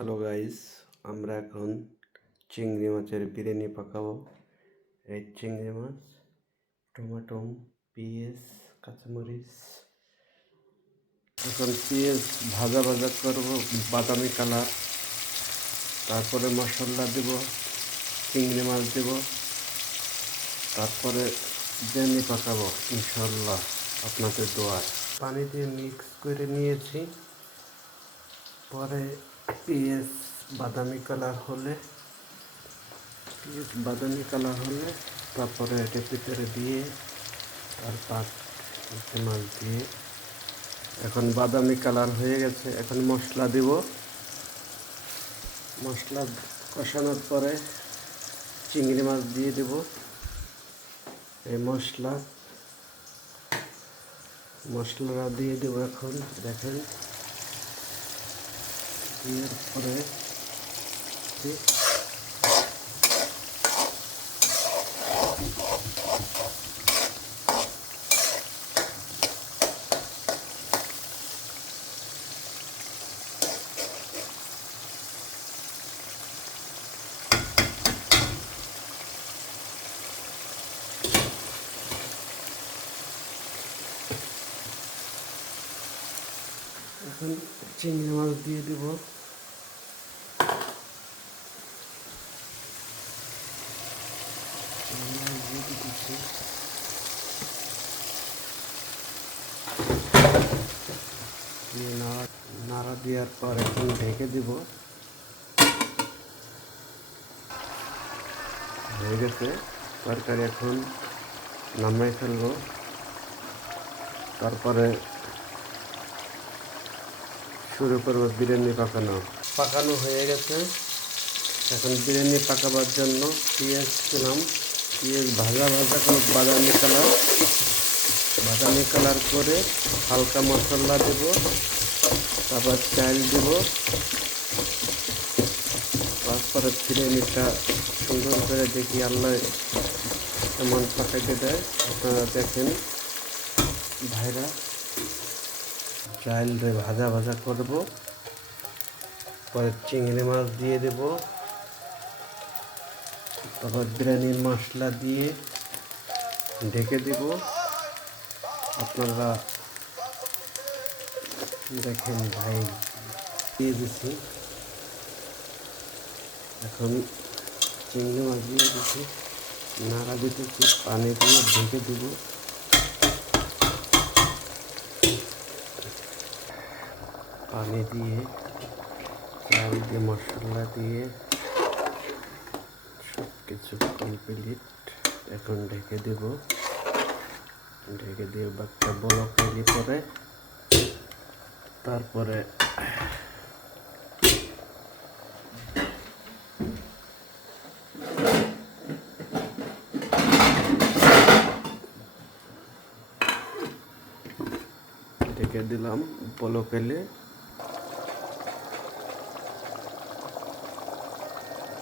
Hello guys, আমরা এখন চিংড়ি মাছের বিরিয়ানি পাকাবো। এই চিংড়ি মাছ, টমেটো, পেঁয়াজ, কাঁচামরিচ। এখন পেঁয়াজ ভাজা ভাজা করবো বাদামি কালার। তারপরে মশলা দেব, চিংড়ি মাছ দেব, তারপরে বিরিয়ানি পাকাবো ইনশাল্লাহ আপনাদের দোয়ায়। পানি দিয়ে মিক্স করে নিয়েছি। পরে পেঁয়াজ বাদামি কালার হলে তারপরে এটা ভিতরে দিয়ে তারপর মাছ দিয়ে এখন বাদামি কালার হয়ে গেছে। এখন মশলা দিব। মশলা কষানোর পরে চিংড়ি মাছ দিয়ে দেব। এই মশলাটা দিয়ে দেবো। এখন দেখেন এর পরে এখন চিংড়ি মাছ দিয়ে দেব। নাড়া দেওয়ার পর এখন ঢেকে দিব। হয়ে গেছে তরকারি, এখন নামাই ফেলবো। তারপরে শুরু করবো বিরিয়ানি পাকানো হয়ে গেছে। এখন বিরিয়ানি পাকাবার জন্য পেঁয়াজ দিলাম। পেঁয়াজ ভাজা করে বাদামি কালার করে হালকা মশলা দেব। তারপর চাল দেব। তারপরে বিরিয়ানিটা সুন্দর করে দেখি আল্লাহ এমন পাকাতে দেয়। আপনারা দেখেন ভাইরা, চাল ভাজা করব। পরে চিংড়ি মাছ দিয়ে দেব। তারপর বিরিয়ানির মশলা দিয়ে ঢেকে দেব। আপনারা দেখেন ভাই, দিয়ে দিচ্ছি। এখন চিংড়ি মাছ দিয়ে দিচ্ছি, নাড়া দিতেছি, পানি দিয়ে ঢেকে দেব। পানি দিয়ে চাল দিয়ে মশলা দিয়ে সব কিছু কমপ্লিট। এখন ঢেকে দেব। ঢেকে দিয়ে বাচ্চা বলক এলে পরে তারপরে ঢেকে দিলাম। বলক এলে